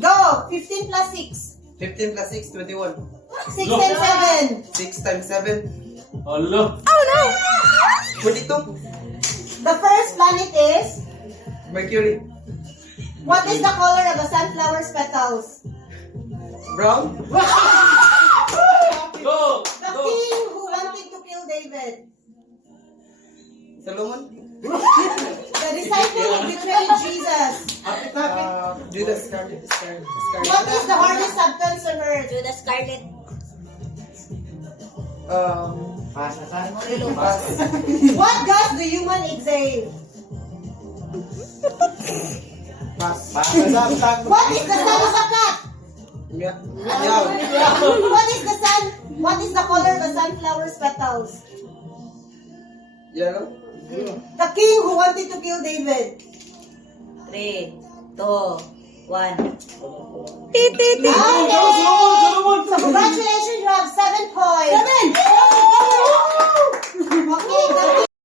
Go! 15 plus 6. 15 plus 6, 21. 6 times 7. 6 times 7, Allah. 22. The first planet is? Mercury. What is the color of the sunflower's petals? Brown. Go. The king who wanted to kill David. Solomon. The disciple who betrayed Jesus. Judas Iscariot. What is the hardest substance on earth? Judas Scarlet. Pass. What gas do human exhale? Pass. What is the son of a cat? Meow. What is the color of the sunflower's petals? Yellow. The king who wanted to kill David. 3, 2, 1. Ah, Solomon. so congratulations.